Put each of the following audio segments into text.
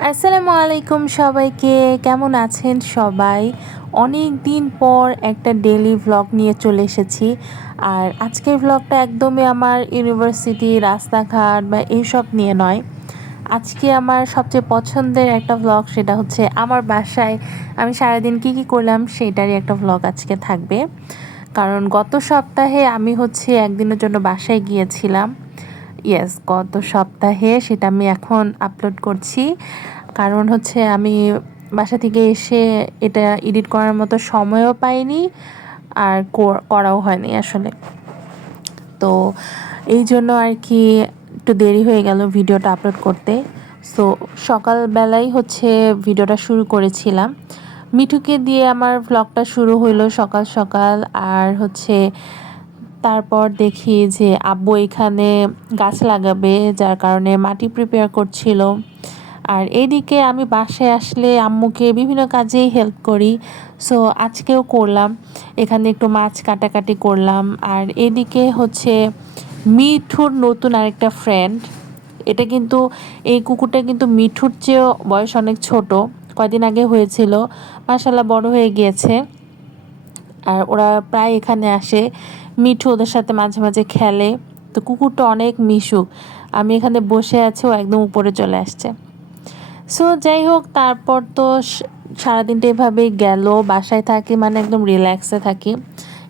আসসালামু আলাইকুম সবাইকে। কেমন আছেন সবাই? অনেক দিন পর একটা ডেইলি ভ্লগ নিয়ে চলে এসেছি। আর আজকের ভ্লগটা একদমই আমার ইউনিভার্সিটি, রাস্তাঘাট বা এইসব নিয়ে নয়। আজকে আমার সবচেয়ে পছন্দের একটা ভ্লগ, সেটা হচ্ছে আমার বাসায় আমি সারাদিন কী করলাম সেটারই একটা ভ্লগ আজকে থাকবে। কারণ গত সপ্তাহে আমি হচ্ছে একদিনের জন্য বাসায় গিয়েছিলাম। ইয়েস, গত সপ্তাহে সেটা আমি এখন আপলোড করছি। কারণ হচ্ছে আমি বাসা থেকে এসে এটা এডিট করার মতো সময়ও পাইনি, আর করাও হয়নি আসলে। তো এই জন্য আর কি একটু দেরি হয়ে গেল ভিডিওটা আপলোড করতে। সো সকালবেলাই হচ্ছে ভিডিওটা শুরু করেছিলাম। মিঠুকে দিয়ে আমার ভ্লগটা শুরু হইলো সকাল সকাল। আর হচ্ছে তারপর দেখি যে আব্বু এখানে গাছ লাগাবে, যার কারণে মাটি প্রিপেয়ার করছিল। আর এইদিকে আমি বাসায় আসলে আম্মুকে বিভিন্ন কাজেই হেল্প করি। সো আজকেও করলাম, এখানে একটু মাছ কাটাকাটি করলাম। আর এদিকে হচ্ছে মিঠুর নতুন আরেকটা ফ্রেন্ড। এটা কিন্তু এই কুকুরটা কিন্তু মিঠুর চেয়েও বয়স অনেক ছোট, কয়দিন আগে হয়েছিল। মাশাআল্লাহ বড় হয়ে গিয়েছে। আর ওরা প্রায় এখানে আসে, মিঠু ওদের সাথে মাঝে মাঝে খেলে। তো কুকুরটা অনেক মিশুক। আমি এখানে বসে আছি, ও একদম উপরে চলে আসছে। সো যাই হোক, তারপর তো সারাদিনটা এভাবেই গেল। বাসায় থাকি মানে একদম রিল্যাক্সে থাকি।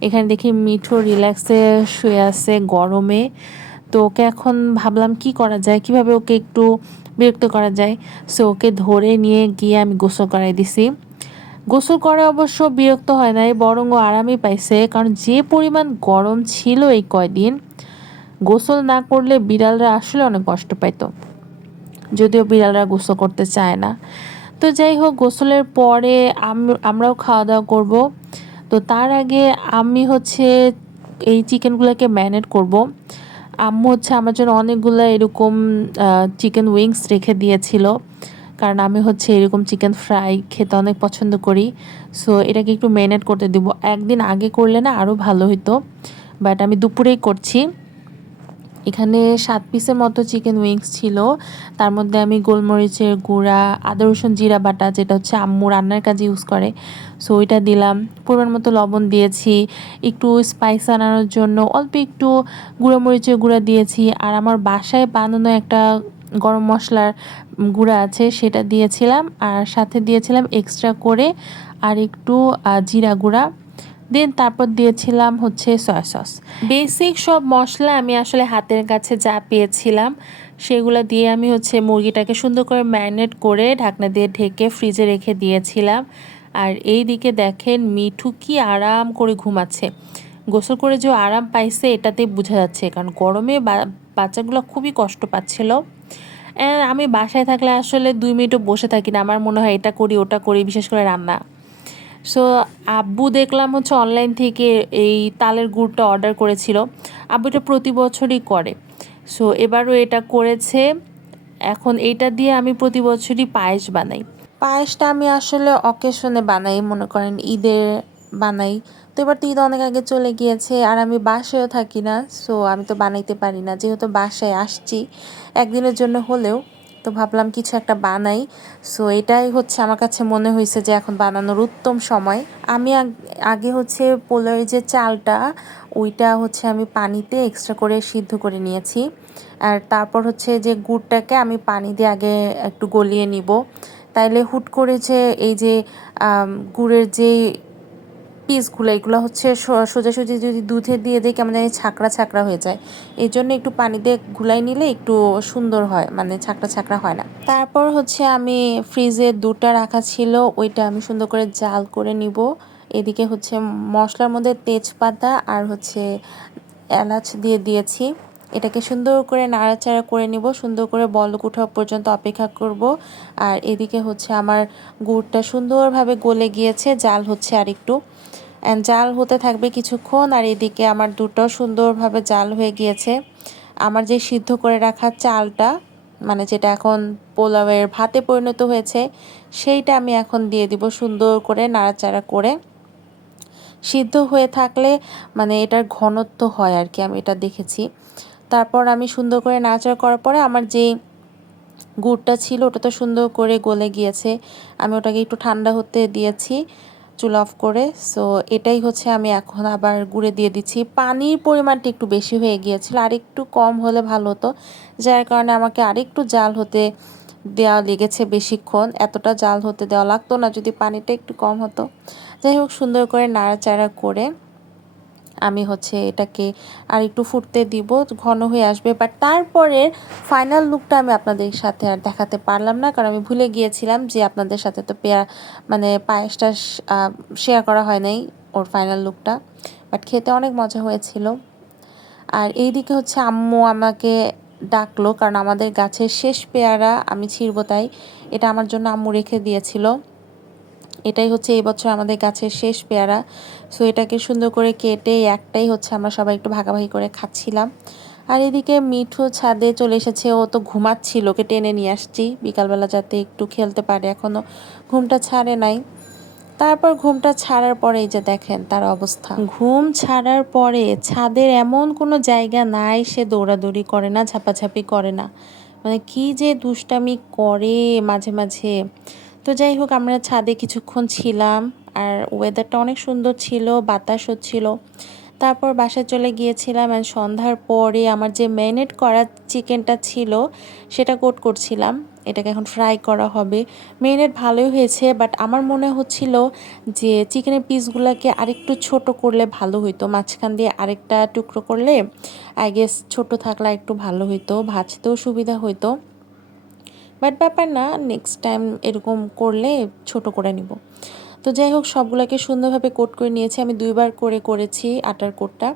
এখানে দেখি মিঠু রিল্যাক্সে শুয়ে আছে গরমে। তো ওকে এখন ভাবলাম কি করা যায়, কিভাবে ওকে একটু বিরক্ত করা যায়। সো ওকে ধরে নিয়ে গিয়ে আমি গোসল করাই দিছি। গোসল করে অবশ্য বিরক্ত হয় নাই, বরং ও আরামই পাইছে। কারণ যে পরিমাণ গরম ছিল এই কয়দিন, গোসল না করলে বিড়ালরা আসলে অনেক কষ্ট পাইতো। যদিও বিড়ালরা গোসল করতে চায় না। তো যাই হোক, গোসলের পরে আমরাও খাওয়া দাওয়া করব। তো তার আগে আমি হচ্ছে এই চিকেনগুলোকে ম্যারিনেট করব। আম্মু হচ্ছে আমার জন্য অনেকগুলো এরকম চিকেন উইংস রেখে দিয়েছিল। কারণ আমি হচ্ছে এরকম চিকেন ফ্রাই খেতে অনেক পছন্দ করি। সো এটাকে একটু ম্যারিনেট করতে দেবো। একদিন আগে করলে না আরও ভালো হতো, বাট আমি দুপুরেই করছি। এখানে 7 পিসের মতো চিকেন উইংস ছিল। তার মধ্যে আমি গোলমরিচের গুঁড়া, আদা রসুন জিরা বাটা, যেটা হচ্ছে আম্মু রান্নার কাজে ইউজ করে, সো ওইটা দিলাম। পরিমাণ মতো লবণ দিয়েছি। একটু স্পাইস আনানোর জন্য অল্প একটু গুঁড়ো মরিচের গুঁড়া দিয়েছি। আর আমার বাসায় বানানো একটা গরম মশলার গুঁড়া আছে, সেটা দিয়েছিলাম। আর সাথে দিয়েছিলাম এক্সট্রা করে আর একটু জিরা গুঁড়া। দেন তারপর দিয়েছিলাম হচ্ছে সয়া সস। বেসিক সব মশলা আমি আসলে হাতের কাছে যা পেয়েছিলাম সেগুলো দিয়ে আমি হচ্ছে মুরগিটাকে সুন্দর করে ম্যারিনেট করে ঢাকনা দিয়ে ঢেকে ফ্রিজে রেখে দিয়েছিলাম। আর এই দিকে দেখেন মিঠু কি আরাম করে ঘুমাচ্ছে। গোসল করে যে আরাম পাইছে এটাতেই বোঝা যাচ্ছে, কারণ গরমে বাচ্চাগুলো খুবই কষ্ট পাচ্ছিল। আমি বাসায় থাকলে আসলে 2 মিনিটও বসে থাকি না, আমার মনে হয় এটা করি ওটা করি, বিশেষ করে রান্না। সো আব্বু দেখলাম হচ্ছে অনলাইন থেকে এই তালের গুড়টা অর্ডার করেছিল। আব্বু এটা প্রতি বছরই করে, সো এবারও এটা করেছে। এখন এইটা দিয়ে আমি প্রতি বছরই পায়েস বানাই। পায়েসটা আমি আসলে অকেশনে বানাই, মনে করেন ঈদে বানাই। তো এবার তো ঈদ অনেক আগে চলে গিয়েছে, আর আমি বাসায়ও থাকি না, সো আমি তো বানাইতে পারি না। যেহেতু বাসায় আসছি একদিনের জন্য হলেও, তো ভাবলাম কিছু একটা বানাই। সো এটাই হচ্ছে আমার কাছে মনে হয়েছে যে এখন বানানোর উত্তম সময়। আমি আগে হচ্ছে পোলাওয়ের যে চালটা, ওইটা হচ্ছে আমি পানিতে এক্সট্রা করে সিদ্ধ করে নিয়েছি। আর তারপর হচ্ছে যে গুড়টাকে আমি পানি দিয়ে আগে একটু গলিয়ে নিব। তাইলে হুট করে যে এই যে গুড়ের যে পিসগুলো, এগুলো হচ্ছে সোজাসুজি যদি দুধে দিয়ে দিই কেমন জানি ছাকড়া ছাকড়া হয়ে যায়। এই জন্য একটু পানি দিয়ে গুলাই নিলে একটু সুন্দর হয়, মানে ছাকড়া ছাকড়া হয় না। তারপর হচ্ছে আমি ফ্রিজে দুধটা রাখা ছিল, ওইটা আমি সুন্দর করে জাল করে নিব। এদিকে হচ্ছে মশলার মধ্যে তেজপাতা আর হচ্ছে এলাচ দিয়ে দিয়েছি। এটাকে সুন্দর করে নাড়াচাড়া করে নিব, সুন্দর করে বলক ওঠা পর্যন্ত অপেক্ষা করব। আর এদিকে হচ্ছে আমার গুড়টা সুন্দরভাবে গলে গিয়েছে, জাল হচ্ছে আর একটু। জাল হতে থাকবে কিছুক্ষণ। আর এদিকে আমার দুধটাও সুন্দরভাবে জাল হয়ে গিয়েছে। আমার যে সিদ্ধ করে রাখা চালটা, মানে যেটা এখন পোলাওয়ের ভাতে পরিণত হয়েছে, সেইটা আমি এখন দিয়ে দিব সুন্দর করে নাড়াচাড়া করে। সিদ্ধ হয়ে থাকলে মানে এটার ঘনত্ব হয় আর কি, আমি এটা দেখেছি। তারপর আমি সুন্দর করে নাড়াচাড়া করার পরে আমার যে গুড়টা ছিল ওটা তো সুন্দর করে গলে গিয়েছে। আমি ওটাকে একটু ঠান্ডা হতে দিয়েছি চুলা অফ করে। সো এটাই হচ্ছে আমি এখন আবার গুঁড়ে দিয়ে দিচ্ছি। পানির পরিমাণটা একটু বেশি হয়ে গিয়েছিল, আর একটু কম হলে ভালো হতো, যার কারণে আমাকে আরেকটু জাল হতে দেওয়া লেগেছে বেশিক্ষণ। এতটা জাল হতে দেওয়া লাগতো না যদি পানিটা একটু কম হতো। যাই হোক, সুন্দর করে নাড়াচাড়া করে আমি হচ্ছে এটাকে আর একটু ফুটতে দিব, ঘন হয়ে আসবে। বাট তারপরের ফাইনাল লুকটা আমি আপনাদের সাথে আর দেখাতে পারলাম না, কারণ আমি ভুলে গিয়েছিলাম যে আপনাদের সাথে তো পায়েসটা শেয়ার করা হয় নাই ওর ফাইনাল লুকটা। বাট খেতে অনেক মজা হয়েছিল। আর এইদিকে হচ্ছে আম্মু আমাকে ডাকলো, কারণ আমাদের গাছের শেষ পেয়ারা আমি ছিঁড়বো, তাই এটা আমার জন্য আম্মু রেখে দিয়েছিল। এটাই হচ্ছে এই বছর আমাদের গাছের শেষ পেয়ারা। সো এটাকে সুন্দর করে কেটে একটাই হচ্ছে আমরা সবাই একটু ভাগাভাগি করে খাচ্ছিলাম। আর এদিকে মিঠু ছাদে চলে এসেছে, ও তো ঘুমাচ্ছিল, ওকে টেনে নিয়ে আসছি বিকালবেলা যাতে একটু খেলতে পারে, এখনও ঘুমটা ছাড়ে নাই। তারপর ঘুমটা ছাড়ার পরে এই যে দেখেন তার অবস্থা। ঘুম ছাড়ার পরে ছাদের এমন কোনো জায়গা নাই সে দৌড়াদৌড়ি করে না, ঝাপাঝাপি করে না, মানে কি যে দুষ্টামি করে মাঝে মাঝে। তো যাই হোক, আমরা ছাদে কিছুক্ষণ ছিলাম, আর ওয়েদারটা অনেক সুন্দর ছিল, বাতাস হচ্ছিল। তারপর বাসায় চলে গিয়েছিলাম, আর সন্ধ্যার পরে আমার যে ম্যারিনেট করা চিকেনটা ছিল সেটা কোট করছিলাম। এটাকে এখন ফ্রাই করা হবে। ম্যারিনেট ভালোই হয়েছে, বাট আমার মনে হচ্ছিল যে চিকেনের পিসগুলোকে আরেকটু ছোট করলে ভালো হইতো, মাঝখান দিয়ে আরেকটা টুকরো করলে আই গেস ছোট থাকলে একটু ভালো হইতো, ভাজতেও সুবিধা হইতো। বাট ব্যাপার না, নেক্সট টাইম এরকম করলে ছোট করে নিব। তো যাই হোক, সবগুলোকে সুন্দরভাবে কোট করে নিয়েছি, আমি 2বার করে করেছি আটার কোটটা।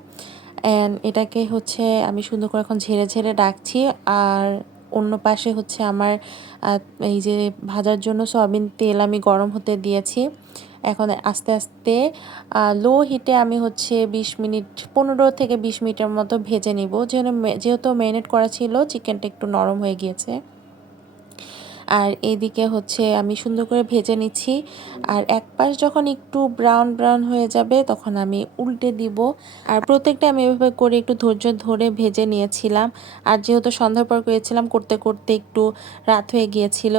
অ্যান্ড এটাকে হচ্ছে আমি সুন্দর করে এখন ঝেড়ে ঝেড়ে রাখছি। আর অন্য পাশে হচ্ছে আমার এই যে ভাজার জন্য সয়াবিন তেল আমি গরম হতে দিয়েছি। এখন আস্তে আস্তে লো হিটে আমি হচ্ছে 20 মিনিট, 15 থেকে 20 মিনিটের মতো ভেজে নিব, যেহেতু ম্যারিনেট করা ছিল চিকেনটা একটু নরম হয়ে গিয়েছে। আর এইদিকে হচ্ছে আমি সুন্দর করে ভেজে নিচ্ছি। আর এক পাশ যখন একটু ব্রাউন ব্রাউন হয়ে যাবে তখন আমি উল্টে দিব। আর প্রত্যেকটা আমি এভাবে করে একটু ধৈর্য ধরে ভেজে নিয়েছিলাম। আর যেহেতু সন্ধ্যার পর করেছিলাম, করতে করতে একটু রাত হয়ে গিয়েছিল।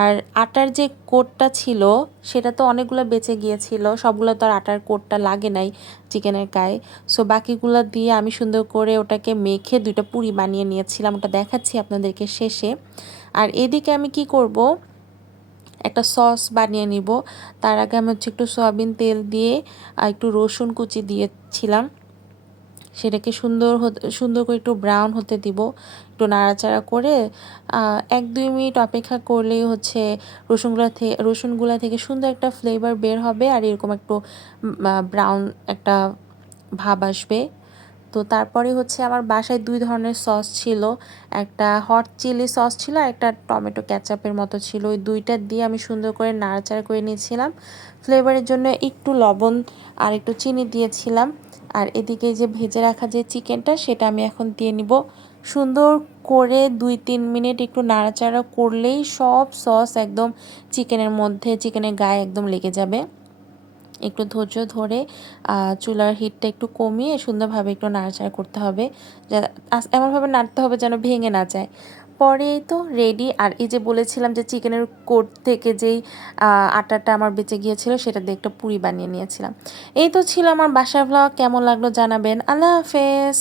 আর আটার যে কোটটা ছিল সেটা তো অনেকগুলো বেঁচে গিয়েছিল, সবগুলো তো আর আটার কোটটা লাগে নাই চিকেনের গায়ে। সো বাকিগুলো দিয়ে আমি সুন্দর করে ওটাকে মেখে 2টা পুরি বানিয়ে নিয়েছিলাম, ওটা দেখাচ্ছি আপনাদেরকে শেষে। আর এদিকে আমি কি করব, একটা সস বানিয়ে নিব। তার আগে আমি হচ্ছে একটু সয়াবিন তেল দিয়ে আর একটু রসুন কুচি দিয়েছিলাম, সেটাকে সুন্দর করে একটু ব্রাউন হতে দিব। একটু নাড়াচাড়া করে 1-2 মিনিট অপেক্ষা করলেই হচ্ছে রসুনগুলা থেকে সুন্দর একটা ফ্লেভার বের হবে, আর এরকম একটু ব্রাউন একটা ভাব আসবে। তো তারপরে হচ্ছে আমার বাসায় 2 ধরনের সস ছিল, একটা হট চিলি সস ছিল আর একটা টমেটো ক্যাচাপের মতো ছিল। ওই 2টা দিয়ে আমি সুন্দর করে নাড়াচাড়া করে নিয়েছিলাম। ফ্লেভারের জন্য একটু লবণ আর একটু চিনি দিয়েছিলাম। আর এদিকে যে ভেজে রাখা যে চিকেনটা সেটা আমি এখন দিয়ে নিব। সুন্দর করে 2-3 মিনিট একটু নাড়াচাড়া করলেই সব সস একদম চিকেনের গায়ে একদম লেগে যাবে। একটু ধৈর্য ধরে চুলার হিটটা একটু কমিয়ে সুন্দরভাবে একটু নাড়াচাড়া করতে হবে, এমনভাবে নাড়তে হবে যেন ভেঙে না যায়। পরেই তো রেডি। আর এই যে বলেছিলাম যে চিকেনের কোট থেকে যেই আটাটা আমার বেঁচে গিয়েছিল সেটা দিয়ে একটা পুরি বানিয়ে নিয়েছিলাম। এই তো ছিল আমার বাসার ভ্লগ, কেমন লাগলো জানাবেন। আল্লাহ হাফেজ।